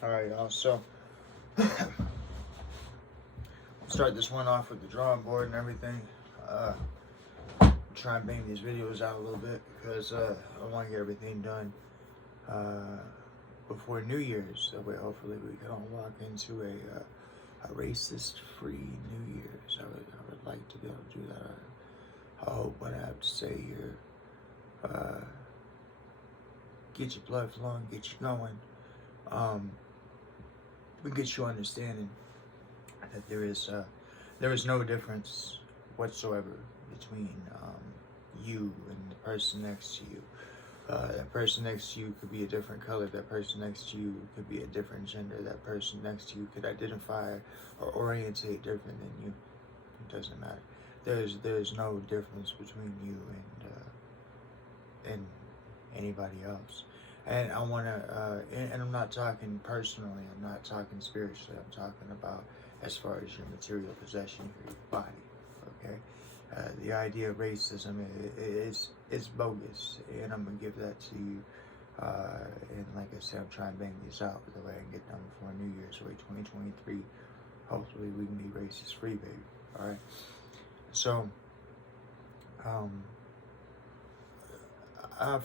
Alright, y'all, so start this one off with the drawing board and everything. Try and bang these videos out a little bit because I want to get everything done before New Year's. That way, hopefully, we can all walk into a racist-free New Year's. I would like to be able to do that. I hope what I have to say here get your blood flowing, get you going. We get you understanding that there is no difference whatsoever between you and the person next to you. That person next to you could be a different color. That person next to you could be a different gender. That person next to you could identify or orientate different than you. It doesn't matter. There's no difference between you and anybody else. And I want to, and I'm not talking personally, I'm not talking spiritually, I'm talking about as far as your material possession, your body, okay? The idea of racism is bogus, and I'm going to give that to you. And like I said, I'm trying to bang these out the way I can get done before New Year's, way 2023. Hopefully we can be racist free, baby, all right? So,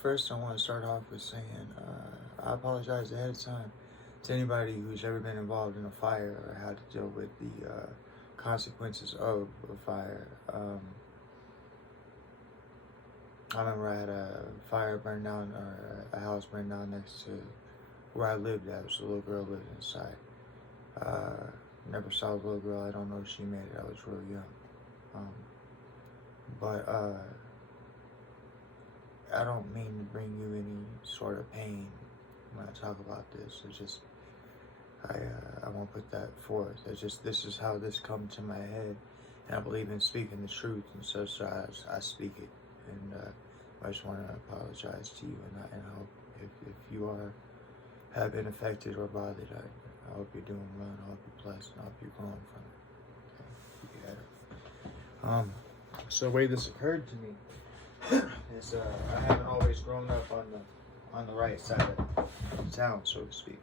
first, I want to start off with saying I apologize ahead of time to anybody who's ever been involved in a fire or had to deal with the consequences of a fire. I remember I had a fire burn down, or a house burn down next to where I lived at. There was a little girl living inside. Never saw the little girl. I don't know if she made it. I was real young. But I don't mean to bring you any sort of pain when I talk about this. It's just, I won't put that forth. It's just, this is how this come to my head. And I believe in speaking the truth, and so I speak it. And I just want to apologize to you, and I hope if you have been affected or bothered, I hope you're doing well, and I hope you're blessed, and I hope you're growing from it. Okay, so the way this occurred to me is I haven't always grown up on the right side of town, so to speak.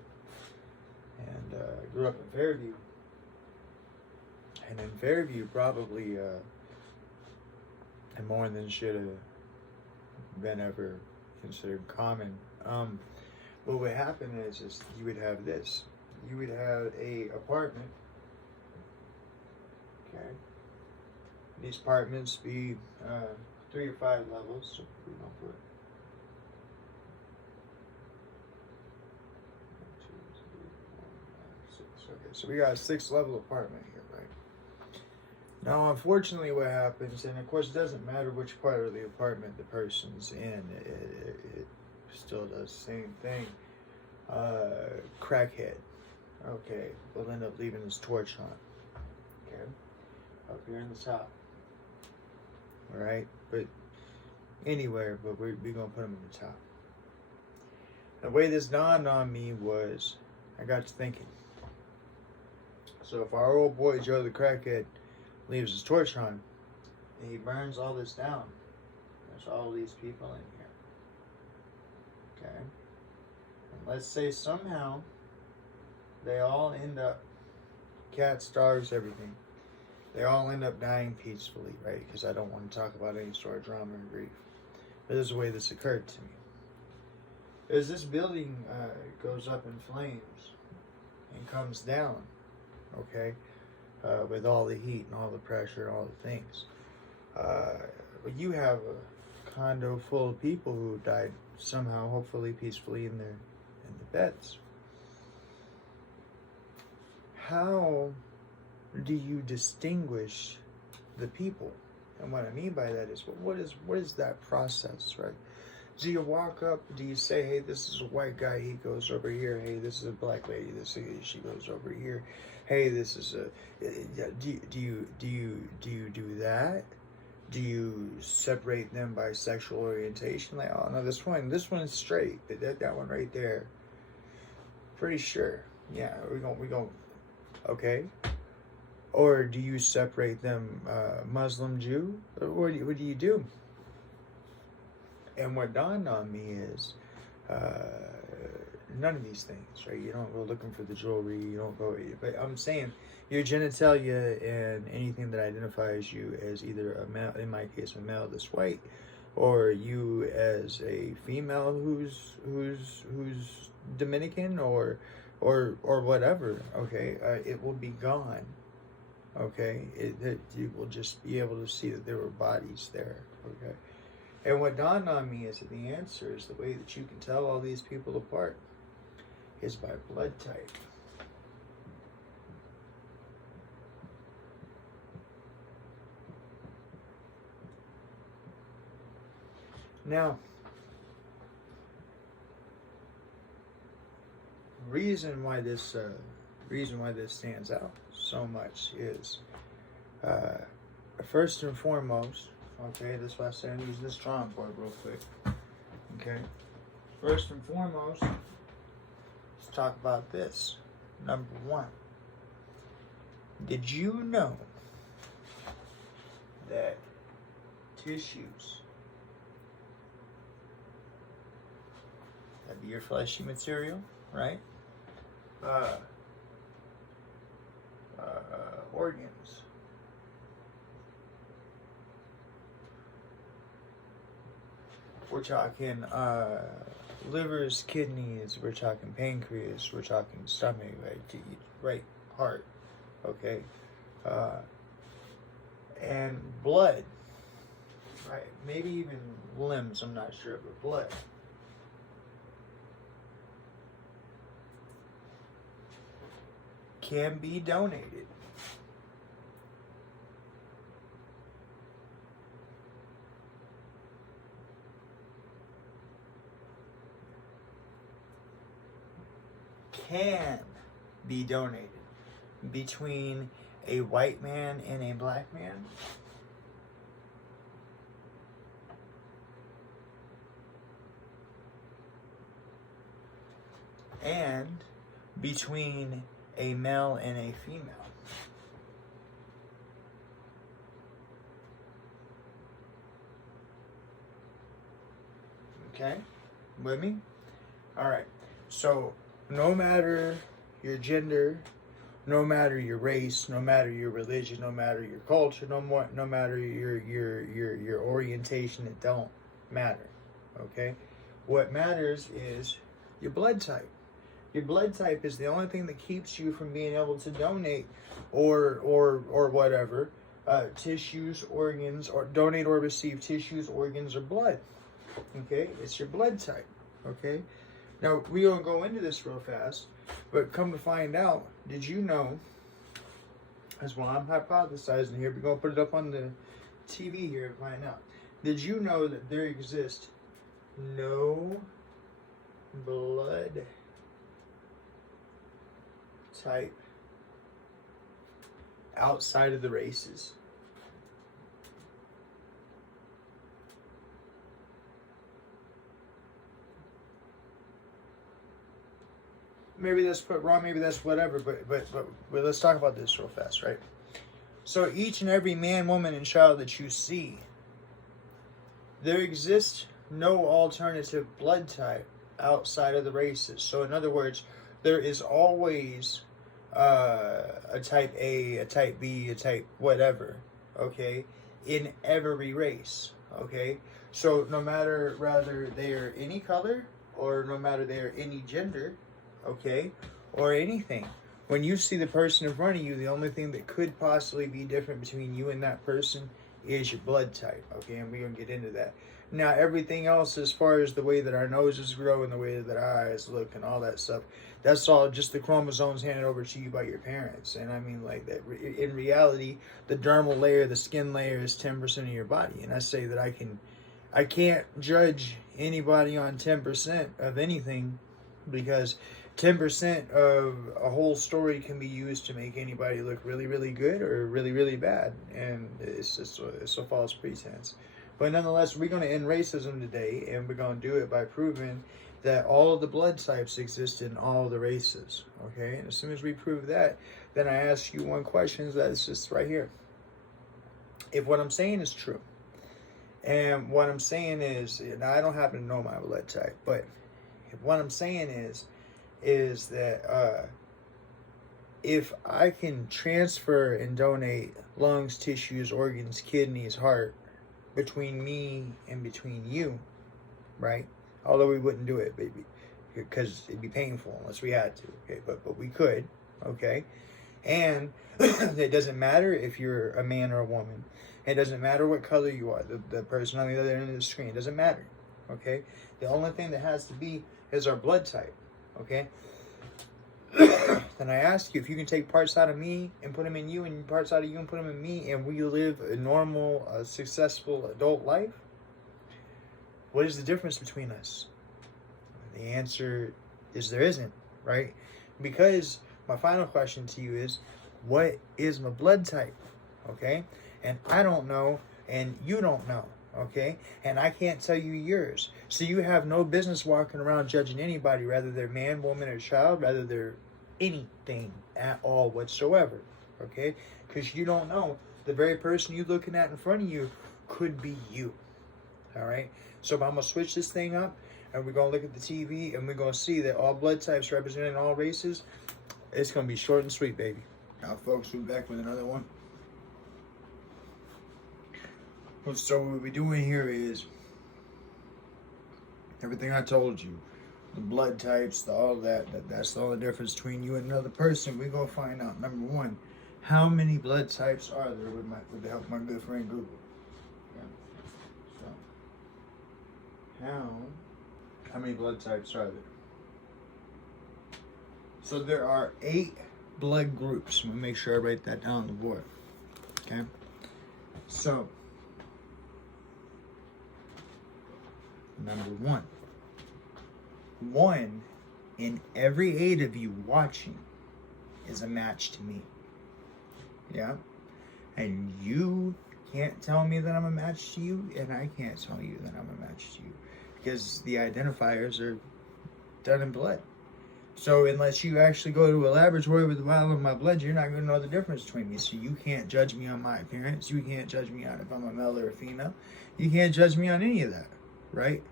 And I grew up in Fairview. And in Fairview, probably and more than should have been ever considered common. What would happen is you would have this. You would have a apartment. Okay. These apartments be 3 or 5 levels. So we don't put 1, 2, 3, 4, 5, 6. Okay, so we got a 6-level apartment here, right? Now, unfortunately, what happens, and of course, it doesn't matter which part of the apartment the person's in, it still does the same thing. Crackhead, okay, will end up leaving his torch on, okay, up here in the top, all right, but anywhere, but we're gonna put him in the top. The way this dawned on me was, I got to thinking, so if our old boy Joe the crackhead leaves his torch on, and he burns all this down, there's all these people in here, okay, and let's say somehow they all end up, cats, dogs, everything, they all end up dying peacefully, right? Because I don't want to talk about any sort of drama and grief. But this is the way this occurred to me. As this building goes up in flames and comes down, okay, with all the heat and all the pressure and all the things, you have a condo full of people who died somehow, hopefully peacefully in the beds. How do you distinguish the people? And what I mean by that is, what is that process, right? Do you walk up? Do you say, "Hey, this is a white guy. He goes over here. Hey, this is a black lady. She goes over here. Hey, this is a." Do you do that? Do you separate them by sexual orientation? Like, oh no, this one's straight. That one right there. Pretty sure. Yeah, we going. Okay. Or do you separate them Muslim, Jew? Or what do you do? And what dawned on me is none of these things, right? You don't go looking for the jewelry. You don't go. But I'm saying your genitalia and anything that identifies you as either a male, in my case, a male that's white, or you as a female who's Dominican or whatever. Okay, it will be gone. Okay, you will just be able to see that there were bodies there. Okay, and what dawned on me is that the answer is the way that you can tell all these people apart is by blood type. Now, reason why this stands out so much is, first and foremost, okay, that's why I said I'm using this drawing board real quick. Okay, first and foremost, let's talk about this. Number one, did you know that tissues, that'd be your fleshy material, right? Organs, we're talking livers, kidneys, we're talking pancreas, we're talking stomach, right, heart, okay, and blood, right, maybe even limbs, I'm not sure, but blood. Can be donated. Can be donated between a white man and a black man. And between a male and a female. Okay? With me? Alright. So, no matter your gender, no matter your race, no matter your religion, no matter your culture, no matter your orientation, it don't matter. Okay? What matters is your blood type. Your blood type is the only thing that keeps you from being able to donate or whatever, tissues, organs, or donate or receive tissues, organs, or blood. Okay, it's your blood type. Okay, now we don't go into this real fast, but come to find out, did you know? That's why I'm hypothesizing here. We're gonna put it up on the TV here and find out. Did you know that there exists no blood type outside of the races? Maybe that's put wrong, maybe that's whatever, but let's talk about this real fast, right? So each and every man, woman, and child that you see, there exists no alternative blood type outside of the races. So in other words, there is always a type A, a type B, a type whatever, okay, in every race, okay? So no matter whether they are any color or no matter they are any gender, okay, or anything, when you see the person in front of you, the only thing that could possibly be different between you and that person is your blood type, okay? And we're going to get into that. Now, everything else, as far as the way that our noses grow and the way that our eyes look and all that stuff, that's all just the chromosomes handed over to you by your parents. And I mean, like, that. In reality, the dermal layer, the skin layer, is 10% of your body. And I say that I can't judge anybody on 10% of anything, because 10% of a whole story can be used to make anybody look really, really good or really, really bad. And it's a false pretense. But nonetheless, we're going to end racism today, and we're going to do it by proving that all of the blood types exist in all the races, okay? And as soon as we prove that, then I ask you one question, that's just right here. If what I'm saying is true, and what I'm saying is, now I don't happen to know my blood type, but if what I'm saying is is that if I can transfer and donate lungs, tissues, organs, kidneys, heart between me and between you, right? Although we wouldn't do it, baby, because it'd be painful unless we had to. Okay, but we could. Okay, and it doesn't matter if you're a man or a woman. It doesn't matter what color you are. The person on the other end of the screen, it doesn't matter. Okay, the only thing that has to be is our blood type. Okay. Then I ask you if you can take parts out of me and put them in you, and parts out of you and put them in me, and we live a normal, successful adult life. What is the difference between us? The answer is there isn't, right? Because my final question to you is, what is my blood type? Okay? And I don't know, and you don't know, okay? And I can't tell you yours. So you have no business walking around judging anybody, whether they're man, woman, or child, whether they're anything at all whatsoever, okay? Because you don't know. The very person you're looking at in front of you could be you, all right? So I'm going to switch this thing up, and we're going to look at the TV, and we're going to see that all blood types representing all races. It's going to be short and sweet, baby. Now, folks, we're back with another one. So what we're doing here is everything I told you, the blood types, all that's the only difference between you and another person. We're going to find out, number one, how many blood types are there with the help of my good friend Google. Yeah. So, how many blood types are there? So there are 8 blood groups. I'm going to make sure I write that down on the board. Okay? So, number 1. 1 in every 8 of you watching is a match to me. Yeah? And you can't tell me that I'm a match to you, and I can't tell you that I'm a match to you. Because the identifiers are done in blood. So unless you actually go to a laboratory with a vial of my blood, you're not going to know the difference between me. So you can't judge me on my appearance. You can't judge me on if I'm a male or a female. You can't judge me on any of that, right?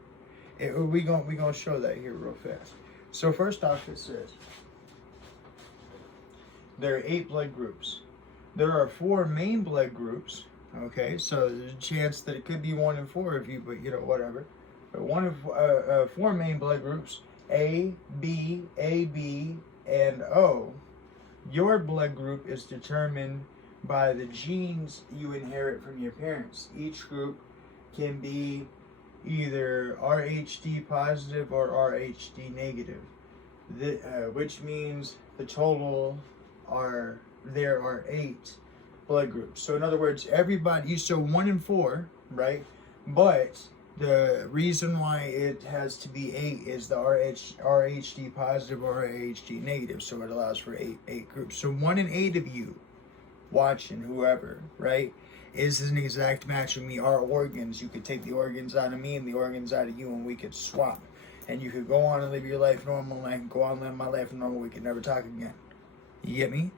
We're gonna show that here real fast. So first off, it says there are 8 blood groups. There are 4 main blood groups. Okay, so there's a chance that it could be 1 in 4 of you, but whatever. But 4 main blood groups: A, B, AB, and O. Your blood group is determined by the genes you inherit from your parents. Each group can be either RhD positive or RhD negative, which means the total there are 8 blood groups. So in other words, everybody, so 1 in 4, right? But the reason why it has to be 8 is the RhD positive or RhD negative, so it allows for 8 groups. So 1 in 8 of you watching, whoever, right, is an exact match with me. Our organs, you could take the organs out of me and the organs out of you, and we could swap. And you could go on and live your life normal, and I can go on and live my life normal. We could never talk again. You get me?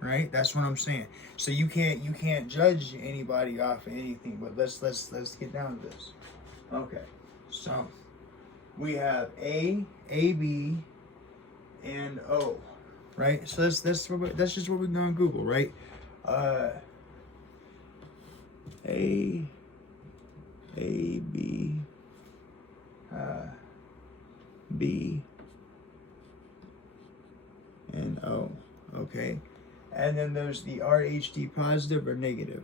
Right? That's what I'm saying. So you can't judge anybody off of anything. But let's get down to this. Okay. So we have A, AB, and O. Right? So that's just what we're gonna Google, right? A, B, B, and O. Okay. And then there's the RhD positive or negative.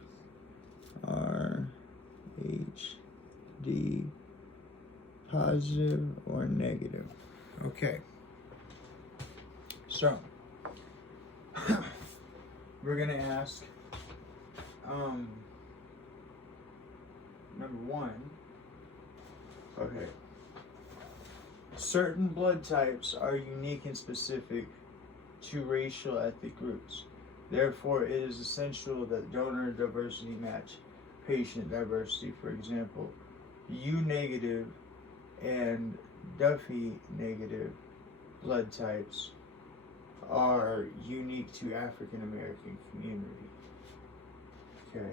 RhD positive or negative. Okay. So, we're going to ask, number 1, okay. Certain blood types are unique and specific to racial ethnic groups. Therefore, it is essential that donor diversity match patient diversity. For example, U negative and Duffy negative blood types are unique to African American community. Okay.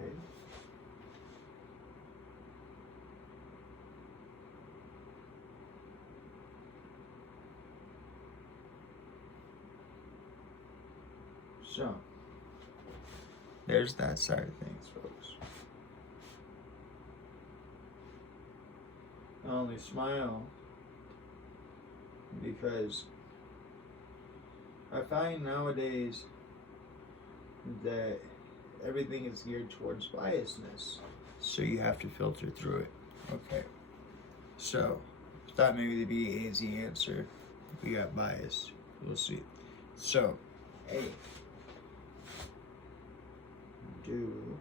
So, there's that side of things, folks. I only smile because I find nowadays that everything is geared towards biasness. So you have to filter through it. Okay. So, thought maybe there'd be an easy answer. We got biased. We'll see. So, A. Do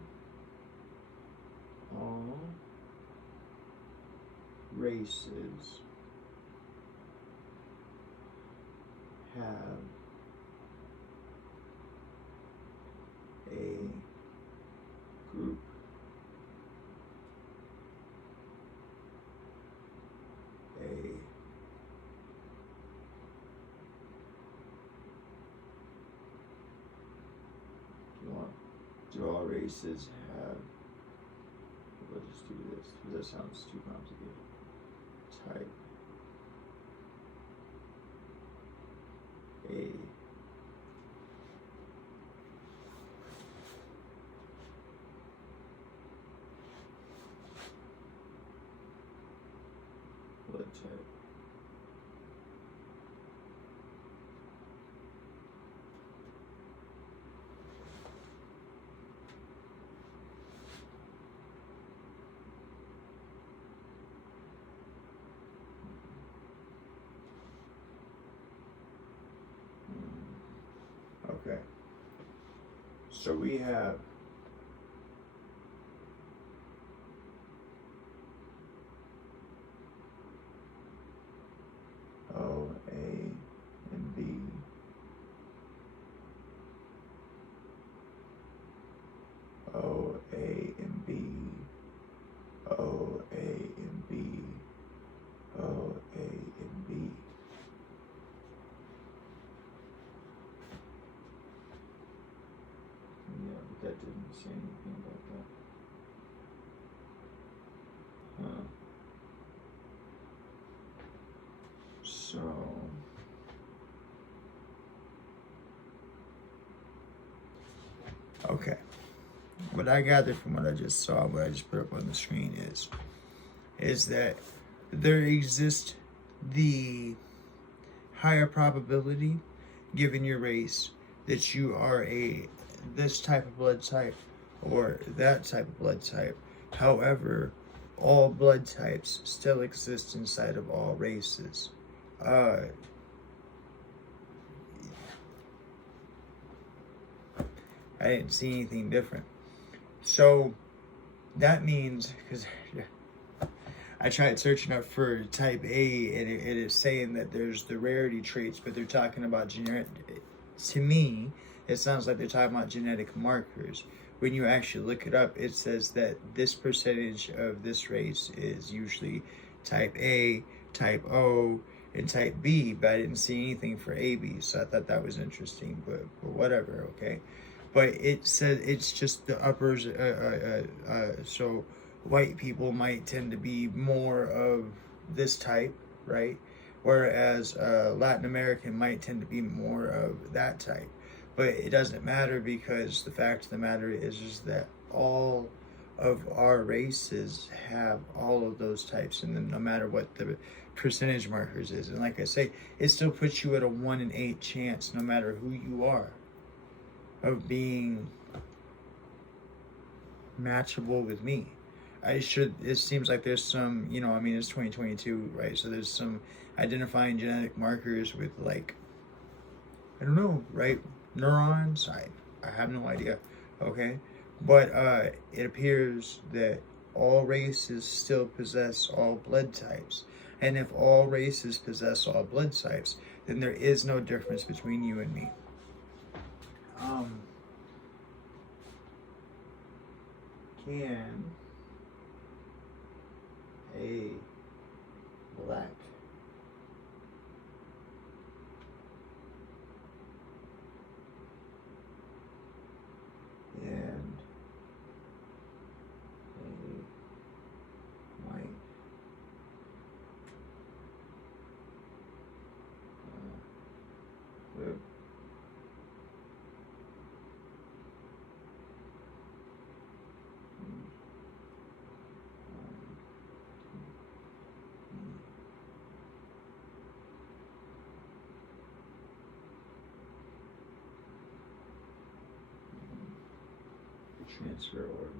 all races have a group do all races have, we'll just do this because that sounds too complicated. Type A blood type. Okay. So we have O, A, and B. O, A, and B. O, A, and B. O, A, and B. Yeah, but that didn't say anything about that. Huh. So, okay. What I gathered from what I just saw, what I just put up on the screen is that there exists the higher probability, given your race, that you are this type of blood type or that type of blood type. However, all blood types still exist inside of all races. I didn't see anything different. So that means, because I tried searching up for type A, and it is saying that there's the rarity traits, but they're talking about genetic. To me, it sounds like they're talking about genetic markers. When you actually look it up, it says that this percentage of this race is usually type A, type O, and type B, but I didn't see anything for AB, so I thought that was interesting, but whatever, okay? But it said it's just the uppers, so white people might tend to be more of this type, right? Whereas Latin American might tend to be more of that type. But it doesn't matter, because the fact of the matter is that all of our races have all of those types, and then no matter what the percentage markers is. And like I say, it still puts you at a 1 in 8 chance, no matter who you are, of being matchable with me. It seems like there's some, I mean, it's 2022, right? So there's some identifying genetic markers with, like, I don't know, right? Neurons? I have no idea, okay? But it appears that all races still possess all blood types. And if all races possess all blood types, then there is no difference between you and me. Can a black and a white live transfer organs.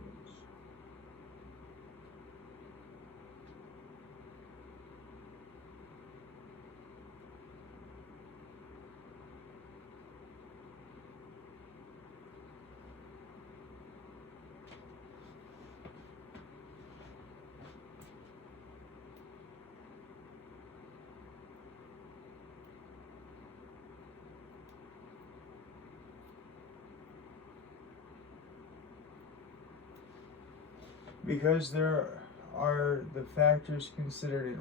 Because there are the factors considered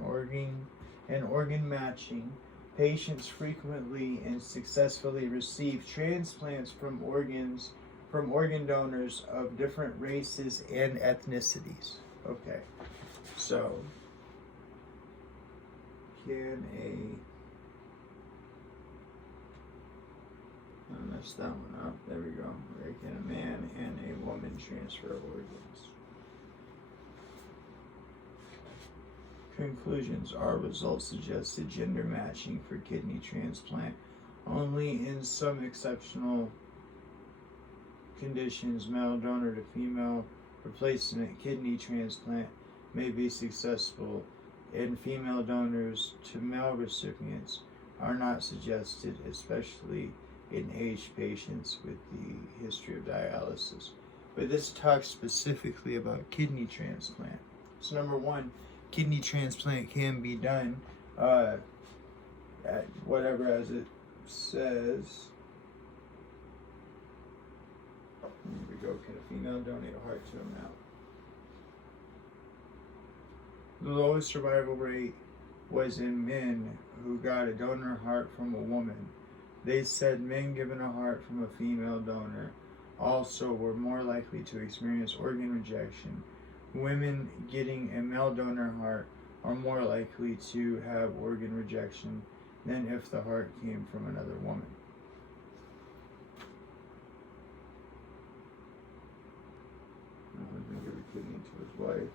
in organ matching, patients frequently and successfully receive transplants from organ donors of different races and ethnicities. Okay, so I messed that one up. There we go. Can a man and a woman transfer organs? Conclusions. Our results suggested gender matching for kidney transplant only in some exceptional conditions. Male donor to female replacement kidney transplant may be successful, and female donors to male recipients are not suggested, especially in aged patients with the history of dialysis. But this talks specifically about kidney transplant. So number one, kidney transplant can be done at whatever, as it says. Here we go. Can a female donate a heart to a male? The lowest survival rate was in men who got a donor heart from a woman. They said men given a heart from a female donor also were more likely to experience organ rejection. Women getting a male donor heart are more likely to have organ rejection than if the heart came from another woman. Husband give a kidney to his wife.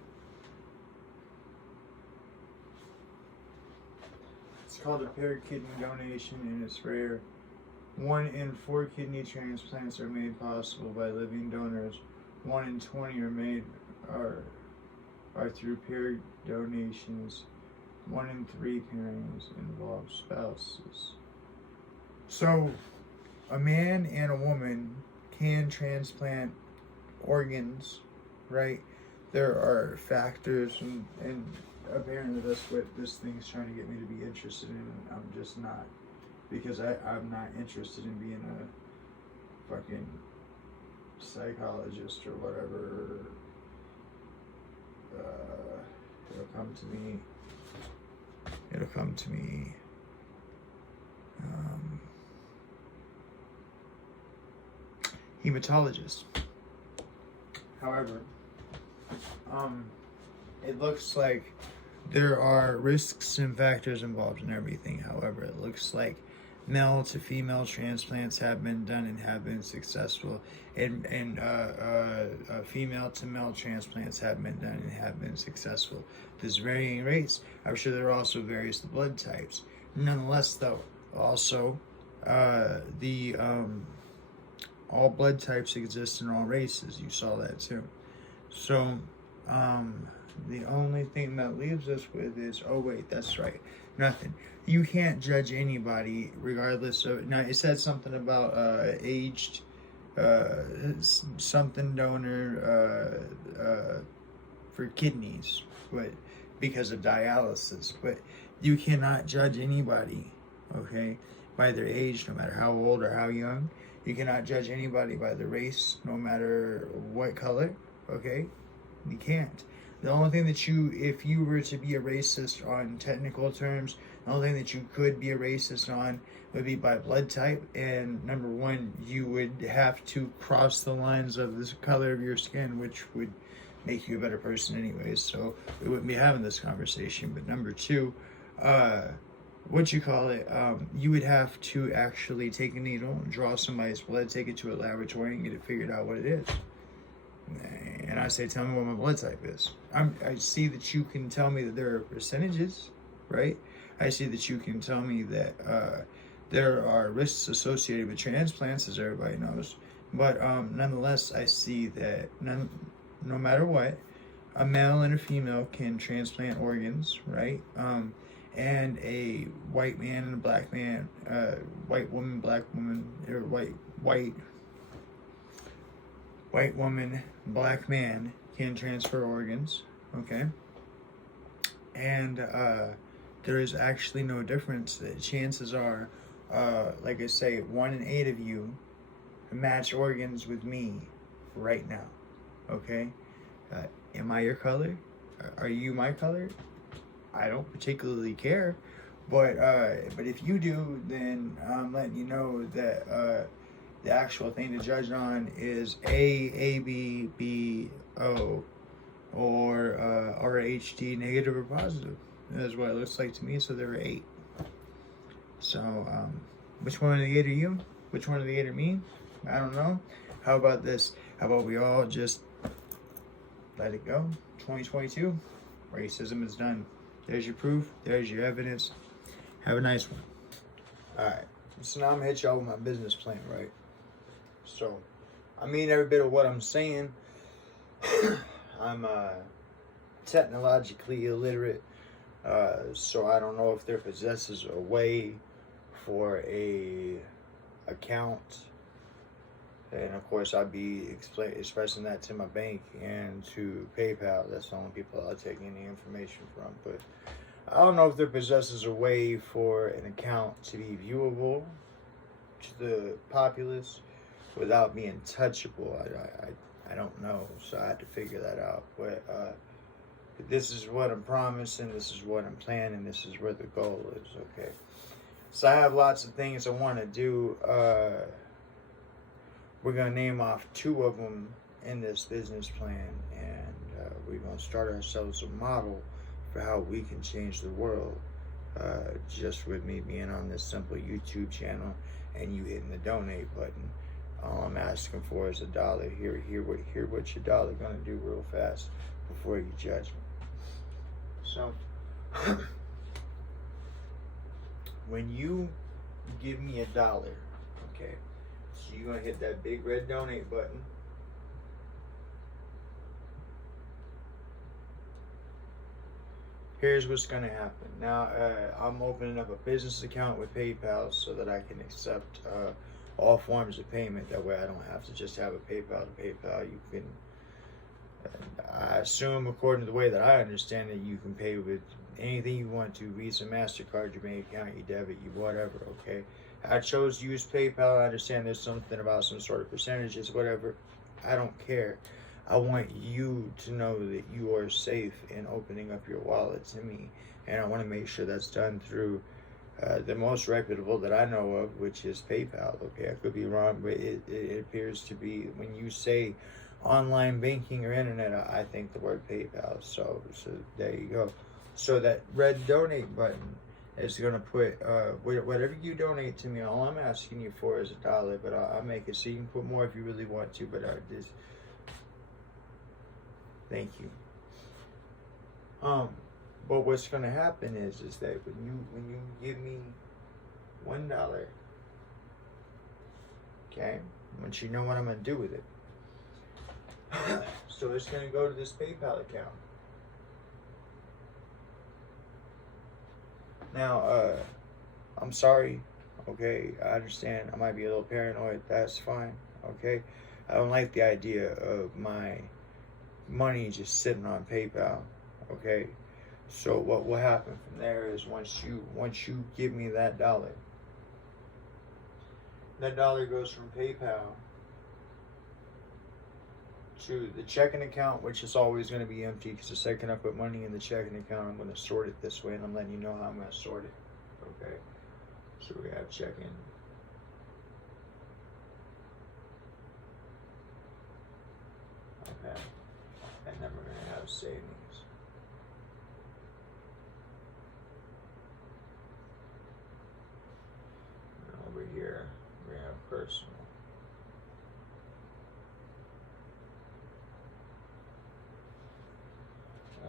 It's called a paired kidney donation, and it's rare. 1 in 4 kidney transplants are made possible by living donors. 1 in 20 are through paired donations. 1 in 3 pairings involve spouses. So, a man and a woman can transplant organs, right? There are factors, and apparently that's what this thing's trying to get me to be interested in, and I'm just not. Because I'm not interested in being a fucking psychologist or whatever. It'll come to me. Hematologist. However, it looks like there are risks and factors involved in everything. However, it looks like male to female transplants have been done and have been successful, and female to male transplants have been done and have been successful. There's varying rates. I'm sure there are also various blood types. Nonetheless, though, also all blood types exist in all races. You saw that too. So the only thing that leaves us with is, oh wait, that's right, nothing. You can't judge anybody regardless of, now it said something about aged something donor for kidneys, but because of dialysis. But you cannot judge anybody, okay, by their age, no matter how old or how young. You cannot judge anybody by the race, no matter what color, okay? You can't. The only thing that if you were to be a racist on technical terms, the only thing that you could be a racist on would be by blood type. And number one, you would have to cross the lines of this color of your skin, which would make you a better person anyways. So we wouldn't be having this conversation. But number two, you would have to actually take a needle, draw somebody's blood, take it to a laboratory and get it figured out what it is. And I say, tell me what my blood type is. I see that you can tell me that there are percentages, right? I see that you can tell me that there are risks associated with transplants, as everybody knows. But nonetheless, I see that no matter what, a male and a female can transplant organs, right? And a white man and a black man, white woman, black woman, or white woman, black man can transfer organs, okay? And there is actually no difference. The chances are, like I say, 1 in 8 of you match organs with me right now, okay? Am I your color? Are you my color? I don't particularly care, but if you do, then I'm letting you know that the actual thing to judge on is A, B, B, O, or RHD, negative or positive. That's what it looks like to me. So there are 8. So which one of the 8 are you? Which one of the 8 are me? I don't know. How about this? How about we all just let it go? 2022, racism is done. There's your proof. There's your evidence. Have a nice one. All right. So now I'm gonna hit y'all with my business plan, right? So, I mean every bit of what I'm saying. I'm technologically illiterate, so I don't know if there possesses a way for a account. And of course, I'll be expressing that to my bank and to PayPal. That's the only people I'll take any information from. But I don't know if there possesses a way for an account to be viewable to the populace without being touchable. I don't know, so I had to figure that out. But this is what I'm promising. This is what I'm planning. This is where the goal is. Okay. So I have lots of things I want to do. We're going to name off 2 of them in this business plan, and we're going to start ourselves a model for how we can change the world, just with me being on this simple YouTube channel and you hitting the donate button. All I'm asking for is $1. Hear what your dollar going to do real fast before you judge me. So, when you give me $1, okay, so you're going to hit that big red donate button. Here's what's going to happen. Now, I'm opening up a business account with PayPal so that I can accept all forms of payment. That way I don't have to just have a PayPal to PayPal. You can, I assume, according to the way that I understand it, you can pay with anything you want to: Visa, MasterCard, your bank account, your debit, your whatever, okay? I chose to use PayPal. I understand there's something about some sort of percentages, whatever. I don't care. I want you to know that you are safe in opening up your wallet to me. And I want to make sure that's done through the most reputable that I know of, which is PayPal. Okay, I could be wrong, but it appears to be, when you say online banking or internet, I think the word PayPal. So there you go. So that red donate button is going to put whatever you donate to me. All I'm asking you for is $1, but I'll make it so you can put more if you really want to. But just thank you. But what's going to happen is that when you give me $1, okay, I want you to know what I'm going to do with it. So it's going to go to this PayPal account. Now, I'm sorry, okay, I understand I might be a little paranoid, that's fine, okay? I don't like the idea of my money just sitting on PayPal, okay? So what will happen from there is once you give me that $1 goes from PayPal to the checking account, which is always going to be empty, because the second I put money in the checking account, I'm going to sort it this way, and I'm letting you know how I'm going to sort it. Okay, so we have checking, okay, and then we're going to have savings. And over here we have personal.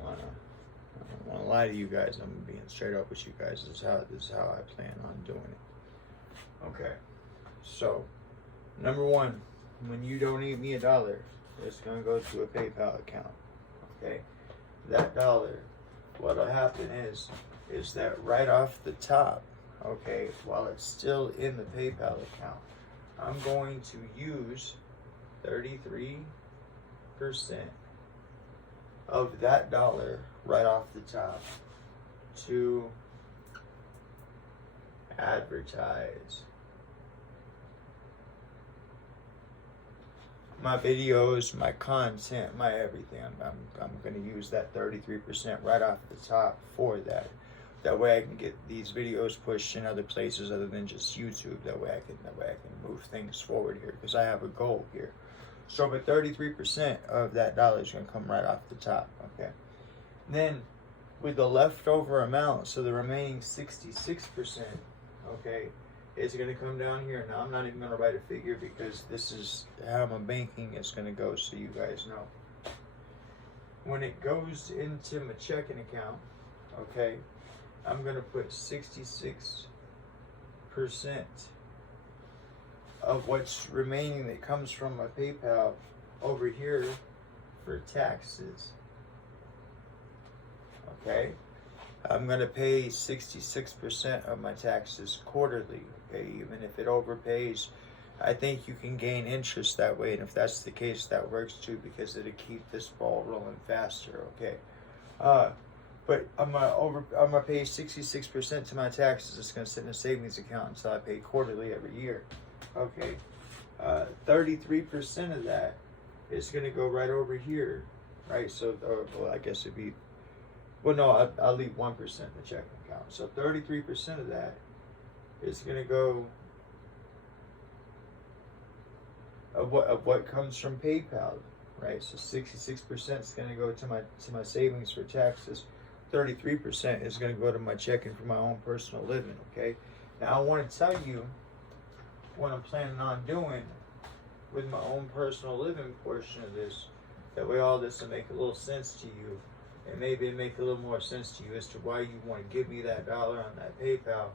I don't want to lie to you guys. I'm being straight up with you guys. This is how I plan on doing it. Okay. So, number 1, when you donate me $1, it's going to go to a PayPal account. Okay, that dollar, what'll happen is that right off the top, okay, while it's still in the PayPal account, I'm going to use 33% of that dollar right off the top to advertise my videos, my content, my everything. I'm going to use that 33% right off the top for that. That way I can get these videos pushed in other places other than just YouTube. That way I can move things forward here, because I have a goal here. So, but 33% of that dollar is going to come right off the top. Okay. Then with the leftover amount, so the remaining 66%, okay, is going to come down here. Now, I'm not even going to write a figure because this is how my banking is going to go, so you guys know. When it goes into my checking account, okay, I'm going to put 66% of what's remaining that comes from my PayPal over here for taxes. Okay? I'm going to pay 66% of my taxes quarterly. Okay? Even if it overpays, I think you can gain interest that way. And if that's the case, that works too, because it'll keep this ball rolling faster. Okay? But I'm gonna pay 66% to my taxes. It's gonna sit in a savings account until I pay quarterly every year. Okay, 33% of that is gonna go right over here, right? So, well, I guess it'd be, well, no, I'll leave 1% in the checking account. So 33% of that is gonna go of what comes from PayPal, right? So 66% is gonna go to my savings for taxes. 33% is going to go to my checking for my own personal living. Okay, now I want to tell you what I'm planning on doing with my own personal living portion of this. That way all this will make a little sense to you, and maybe it make a little more sense to you as to why you want to give me that dollar on that PayPal,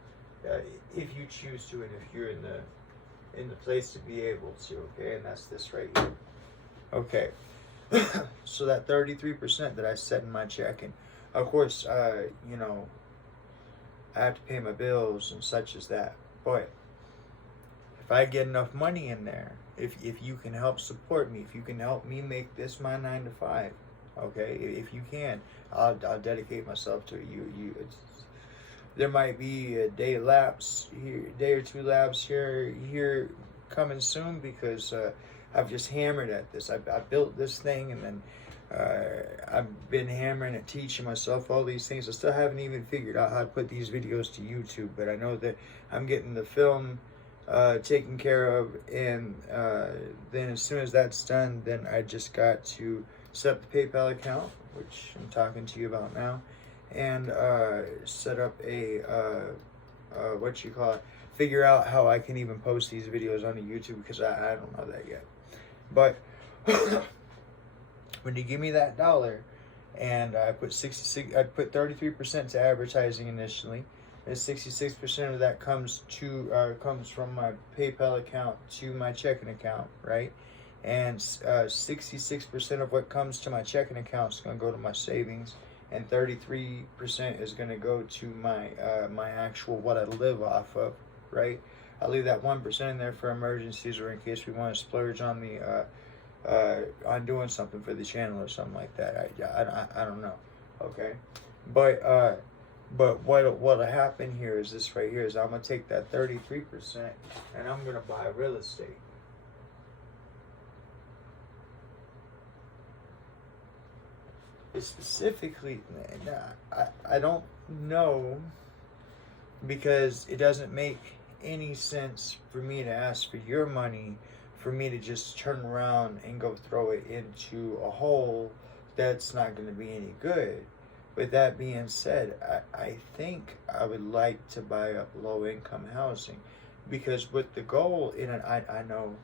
if you choose to, and if you're in the place to be able to. Okay, and that's this right here. Okay, so that 33% that I set in my checking. Of course, you know, I have to pay my bills and such as that. But if I get enough money in there, if you can help support me, if you can help me make this my 9 to 5, okay, if you can, I'll dedicate myself to you. There might be a day or two lapse here coming soon, because I've just hammered at this. I built this thing, and then I've been hammering and teaching myself all these things. I still haven't even figured out how to put these videos to YouTube, but I know that I'm getting the film taken care of, and then as soon as that's done, then I just got to set up the PayPal account, which I'm talking to you about now, and set up a figure out how I can even post these videos onto YouTube, because I don't know that yet. But when you give me that dollar, and I put 33% to advertising initially, and 66% of that comes from my PayPal account to my checking account, right? And 66% of what comes to my checking account is going to go to my savings, and 33% is going to go to my my actual what I live off of, right? I leave that 1% in there for emergencies, or in case we want to splurge on the on doing something for the channel or something like that. I don't know. Okay, but what'll happen here is this right here, is I'm gonna take that 33% and I'm gonna buy real estate. It's specifically, I don't know, because it doesn't make any sense for me to ask for your money, for me to just turn around and go throw it into a hole that's not going to be any good. With that being said, I think I would like to buy up low-income housing, because with the goal in it, I know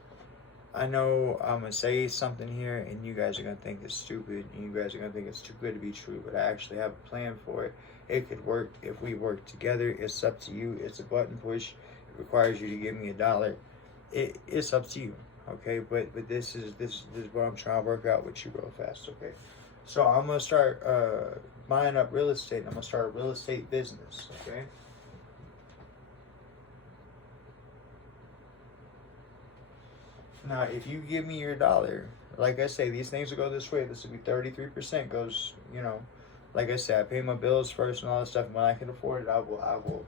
I'm going to say something here, and you guys are going to think it's stupid, and you guys are going to think it's too good to be true, but I actually have a plan for it. It could work if we work together. It's up to you. It's a button push. It requires you to give me $1. It's up to you. Okay, but this is what I'm trying to work out with you real fast. Okay, so I'm gonna start buying up real estate. I'm gonna start a real estate business. Okay. Now, if you give me your dollar, like I say, these things will go this way. This will be 33% goes. You know, like I said, I pay my bills first and all that stuff. And when I can afford it, I will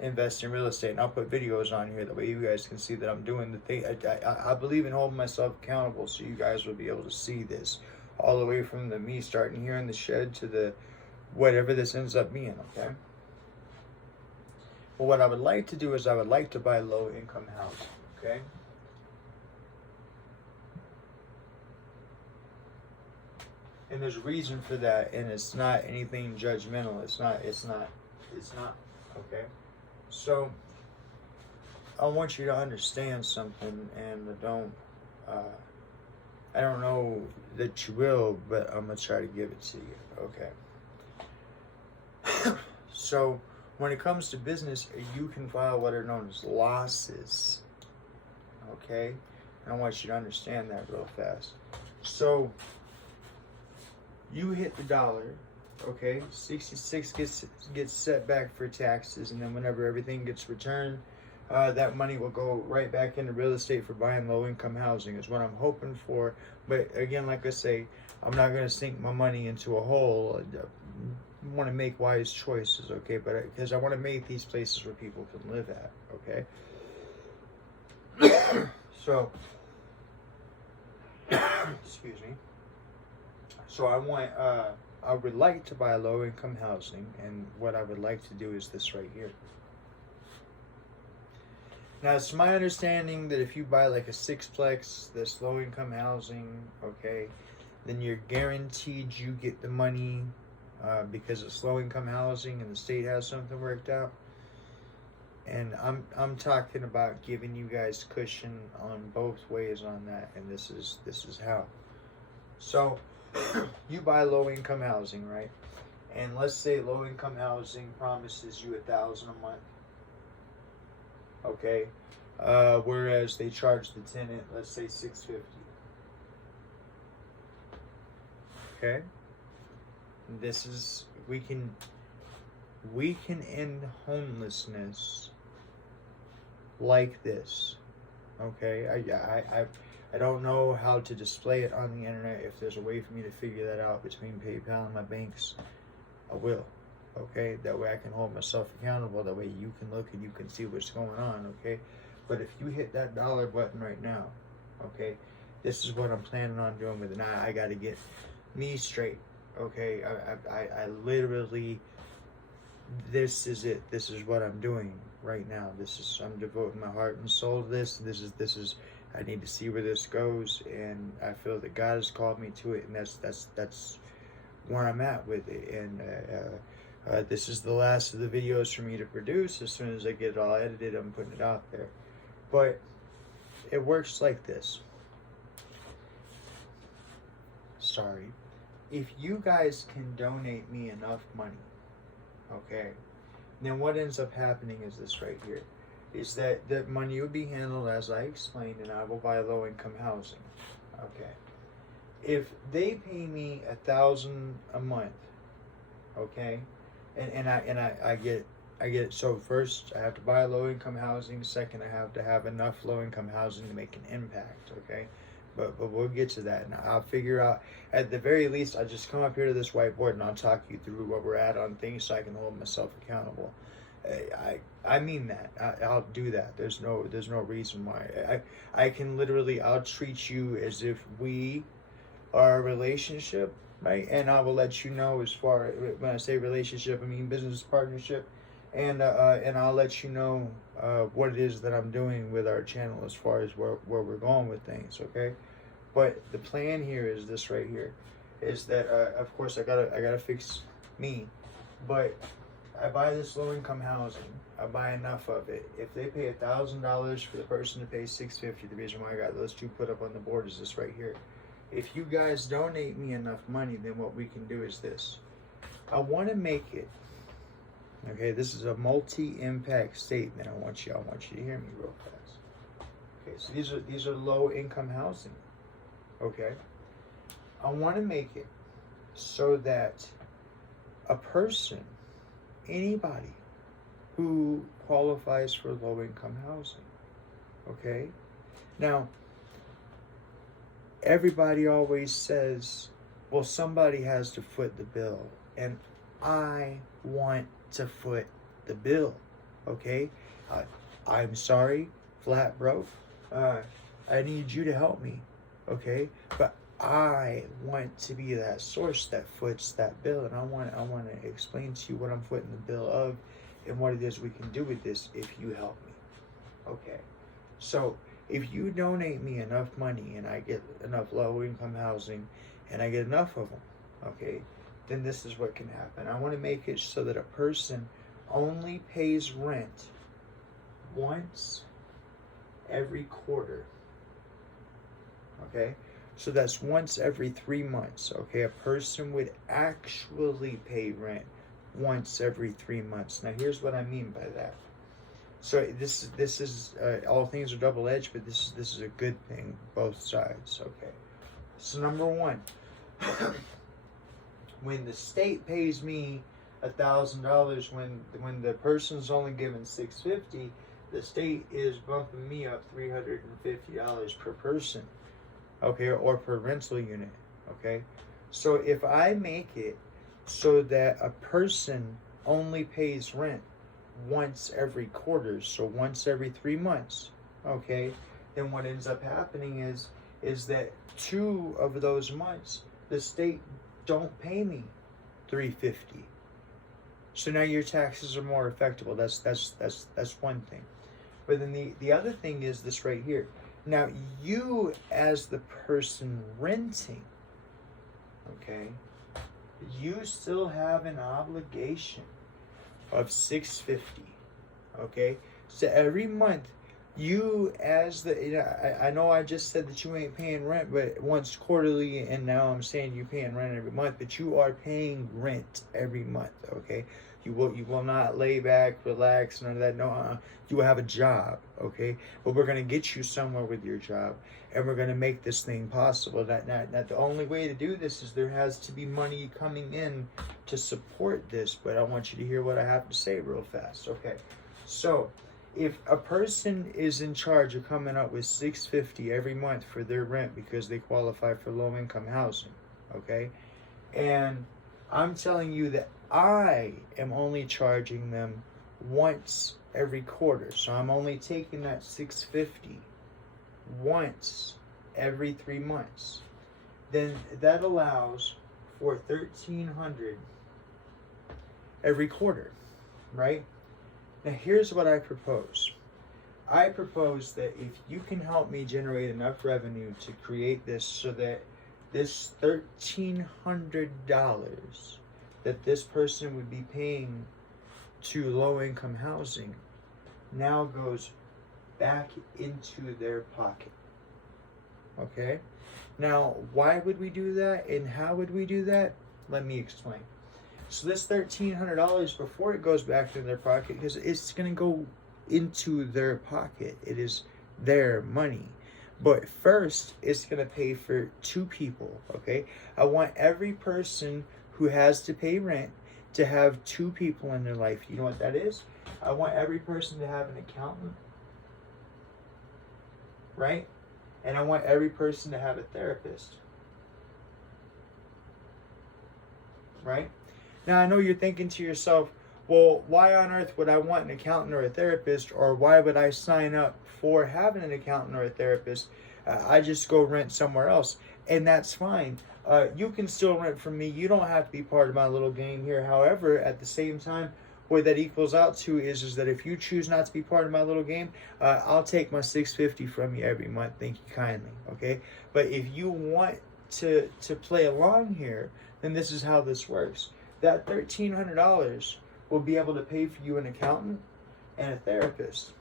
invest in real estate, and I'll put videos on here that way you guys can see that I'm doing the thing. I believe in holding myself accountable, so you guys will be able to see this all the way from the me starting here in the shed to the whatever this ends up being. Okay. Well, what I would like to do is I would like to buy low income housing. Okay. And there's a reason for that, and it's not anything judgmental. It's not. Okay. So, I want you to understand something, and I don't know that you will, but I'm going to try to give it to you, okay? So, when it comes to business, you can file what are known as losses, okay? And I want you to understand that real fast. So, you hit the dollar, okay, 66 gets set back for taxes, and then whenever everything gets returned, that money will go right back into real estate for buying low-income housing is what I'm hoping for. But again, like I say, I'm not going to sink my money into a hole. I want to make wise choices, okay, but because I want to make these places where people can live at, okay? So, excuse me. So I would like to buy low income housing, and what I would like to do is this right here. Now, it's my understanding that if you buy like a sixplex that's low income housing, okay, then you're guaranteed you get the money because it's low income housing and the state has something worked out. And I'm talking about giving you guys cushion on both ways on that, and this is how. So you buy low income housing, right? And let's say low income housing promises you $1,000 a month. Okay. Whereas they charge the tenant, let's say $650. Okay. This is we can end homelessness like this. Okay. I don't know how to display it on the internet. If there's a way for me to figure that out between PayPal and my banks, I will. Okay, that way I can hold myself accountable. That way you can look and you can see what's going on. Okay, but if you hit that dollar button right now, okay, this is what I'm planning on doing with it. Now I got to get me straight. Okay, I literally, this is it. This is what I'm doing right now. I'm devoting my heart and soul to this. This is. I need to see where this goes, and I feel that God has called me to it, and that's where I'm at with it. And this is the last of the videos for me to produce. As soon as I get it all edited, I'm putting it out there. But it works like this. Sorry. If you guys can donate me enough money, okay, then what ends up happening is this right here. Is that the money will be handled as I explained, and I will buy low-income housing. Okay. If they pay me $1,000 a month, okay, and I get it. So first, I have to buy low-income housing. Second, I have to have enough low-income housing to make an impact. Okay, but we'll get to that, and I'll figure out. At the very least, I'll just come up here to this whiteboard, and I'll talk you through where we're at on things, so I can hold myself accountable. I mean that. I'll do that. There's no reason why. I can literally, I'll treat you as if we are a relationship, right? And I will let you know, as far, when I say relationship, I mean business partnership, and I'll let you know what it is that I'm doing with our channel as far as where we're going with things, okay? But the plan here is this right here, is that of course I gotta fix me, but I buy this low-income housing. I buy enough of it. If they pay $1,000 for the person to pay $650, the reason why I got those two put up on the board is this right here. If you guys donate me enough money, then what we can do is this. I want to make it. Okay, this is a multi-impact statement. I want you to hear me real fast. Okay, So these are low income housing. Okay. I want to make it so that a person, anybody who qualifies for low income housing, okay? Now, everybody always says, well, somebody has to foot the bill, and I want to foot the bill, okay? I'm sorry, flat broke. I need you to help me, okay? But I want to be that source that foots that bill, and I want to explain to you what I'm footing the bill of and what it is we can do with this if you help me. Okay, so if you donate me enough money and I get enough low income housing and I get enough of them, okay, then this is what can happen. I want to make it so that a person only pays rent once every quarter. Okay, so that's once every 3 months. Okay, a person would actually pay rent once every 3 months. Now here's what I mean by that. So this is all things are double-edged, but this is a good thing, both sides. Okay, so number one, when the state pays me $1,000, when the person's only given $650, the state is bumping me up $350 per person, okay, or per rental unit, okay. So if I make it so that a person only pays rent once every quarter, so once every 3 months, okay, then what ends up happening is that 2 of those months the state don't pay me $350. So now your taxes are more effective. That's one thing. But then the other thing is this right here. Now you as the person renting, okay, you still have an obligation of $650. Okay, so every month you as the, I know I just said that you ain't paying rent but once quarterly, and now I'm saying you're paying rent every month, but you are paying rent every month. Okay, you will not lay back, relax, none of that. No, you will have a job, okay? But we're gonna get you somewhere with your job, and we're gonna make this thing possible. Not the only way to do this is there has to be money coming in to support this. But I want you to hear what I have to say real fast, okay? So, if a person is in charge of coming up with $650 every month for their rent because they qualify for low income housing, okay, and I'm telling you that I am only charging them once every quarter, so I'm only taking that $650 once every 3 months, then that allows for $1,300 every quarter, right? Now here's what I propose. I propose that if you can help me generate enough revenue to create this so that this $1,300 that this person would be paying to low-income housing now goes back into their pocket. Okay? Now, why would we do that and how would we do that? Let me explain. So this $1,300, before it goes back into their pocket, because it's going to go into their pocket. It is their money. But first, it's going to pay for 2 people, okay? I want every person who has to pay rent to have 2 people in their life. You know what that is? I want every person to have an accountant, right? And I want every person to have a therapist, right? Now, I know you're thinking to yourself, well, why on earth would I want an accountant or a therapist, or why would I sign up for having an accountant or a therapist? I just go rent somewhere else, and that's fine. You can still rent from me. You don't have to be part of my little game here. However, at the same time, what that equals out to is that if you choose not to be part of my little game, I'll take my $650 from you every month. Thank you kindly, okay? But if you want to play along here, then this is how this works. That $1,300 will be able to pay for you an accountant and a therapist,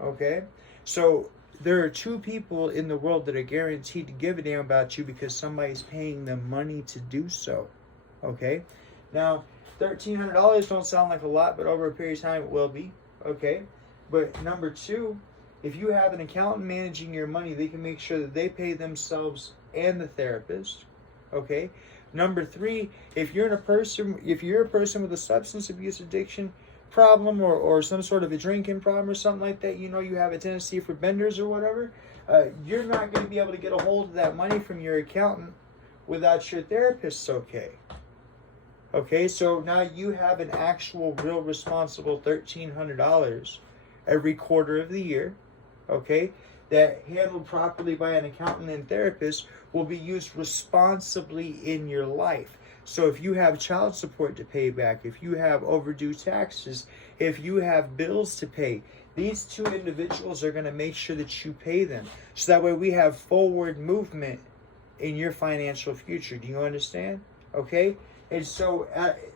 okay? So there are 2 people in the world that are guaranteed to give a damn about you because somebody's paying them money to do so, okay? Now, $1,300 don't sound like a lot, but over a period of time it will be, okay? But number 2 If you have an accountant managing your money, they can make sure that they pay themselves and the therapist. Okay. Number 3, if you're a person with a substance abuse addiction problem, or some sort of a drinking problem or something like that, you have a tendency for benders or whatever, you're not going to be able to get a hold of that money from your accountant without your therapist's okay. Okay, so now you have an actual, real responsible $1,300 every quarter of the year, okay, that handled properly by an accountant and therapist will be used responsibly in your life. So if you have child support to pay back, if you have overdue taxes, if you have bills to pay, these 2 individuals are going to make sure that you pay them. So that way we have forward movement in your financial future. Do you understand? Okay? And so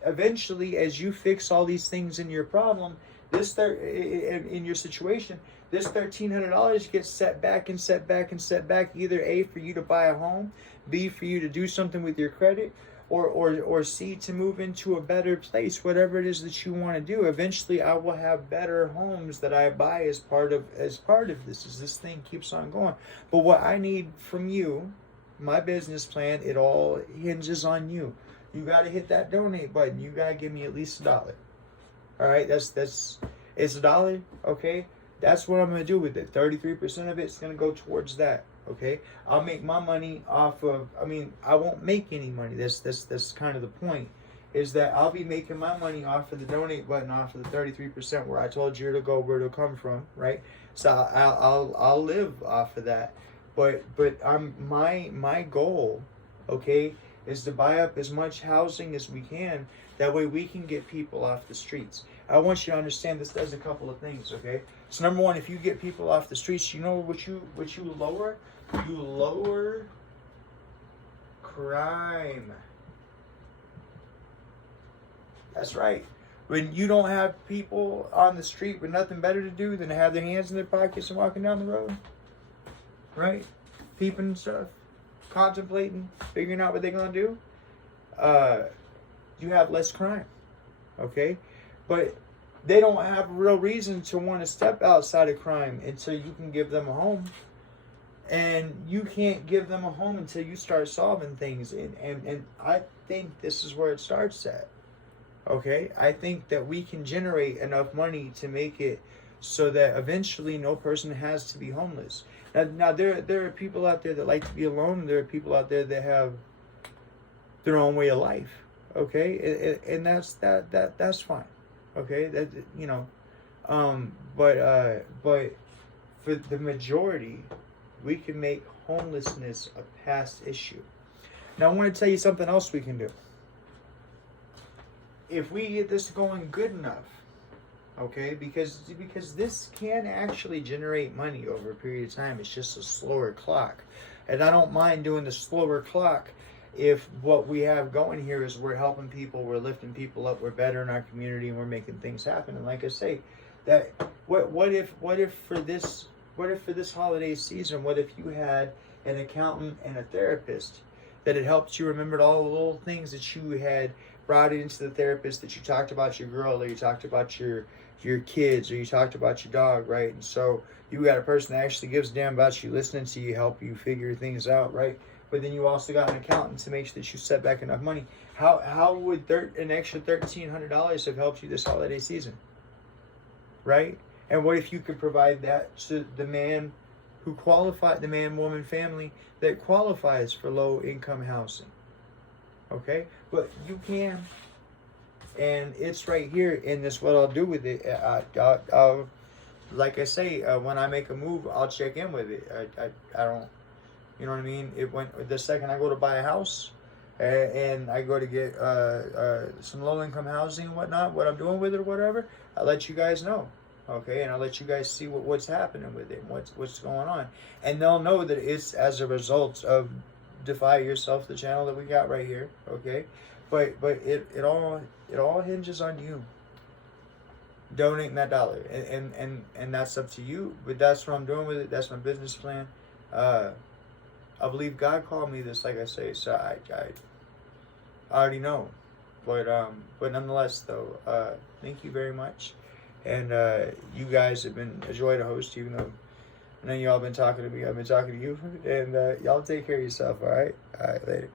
eventually, as you fix all these things in your problem, in your situation, this $1,300 gets set back and set back and set back, either A, for you to buy a home, B, for you to do something with your credit, or C, to move into a better place, whatever it is that you want to do. Eventually, I will have better homes that I buy as part of this, as this thing keeps on going. But what I need from you, my business plan, it all hinges on you. You got to hit that donate button. You got to give me at least $1. All right, it's $1, okay? That's what I'm going to do with it. 33% of it's going to go towards that, okay? I'll make my money off of, I won't make any money. That's kind of the point, is that I'll be making my money off of the donate button, off of the 33% where I told you to go, where to come from, right? So I'll live off of that. But my goal, okay, is to buy up as much housing as we can. That way we can get people off the streets. I want you to understand this does a couple of things, okay? So number 1, if you get people off the streets, you know what you lower? You lower crime. That's right. When you don't have people on the street with nothing better to do than to have their hands in their pockets and walking down the road, right? Peeping stuff, contemplating, figuring out what they're going to do, you have less crime, okay? But they don't have a real reason to want to step outside of crime until you can give them a home. And you can't give them a home until you start solving things. And I think this is where it starts at, okay? I think that we can generate enough money to make it so that eventually no person has to be homeless. Now there are people out there that like to be alone. There are people out there that have their own way of life, okay? And that's fine, okay? That, but for the majority, we can make homelessness a past issue. Now I want to tell you something else we can do. If we get this going good enough, okay, because this can actually generate money over a period of time. It's just a slower clock. And I don't mind doing the slower clock if what we have going here is we're helping people, we're lifting people up, we're better in our community, and we're making things happen. And like I say, that what if for this holiday season, what if you had an accountant and a therapist that had helped you remembered all the little things that you had brought into the therapist, that you talked about your girl, or you talked about your kids, or you talked about your dog, right? And so you got a person that actually gives a damn about you, listening to you, help you figure things out, right? But then you also got an accountant to make sure that you set back enough money. How would an extra $1,300 have helped you this holiday season, right? And what if you could provide that to the man who qualified, the man, woman, family that qualifies for low income housing? Okay, but you can, and it's right here in this. What I'll do with it, I'll like I say, when I make a move, I'll check in with it. I don't, you know what I mean? The second I go to buy a house, and I go to get some low income housing and whatnot, what I'm doing with it or whatever, I'll let you guys know. Okay, and I'll let you guys see what's happening with it, and what's going on, and they'll know that it's as a result of Defy Yourself, the channel that we got right here. Okay, but it all hinges on you donating that $1, and that's up to you. But that's what I'm doing with it. That's my business plan. I believe God called me this, like I say, so I already know. But nonetheless, though, thank you very much. And you guys have been a joy to host, even though I know y'all been talking to me. I've been talking to you. And y'all take care of yourself, all right? All right, later.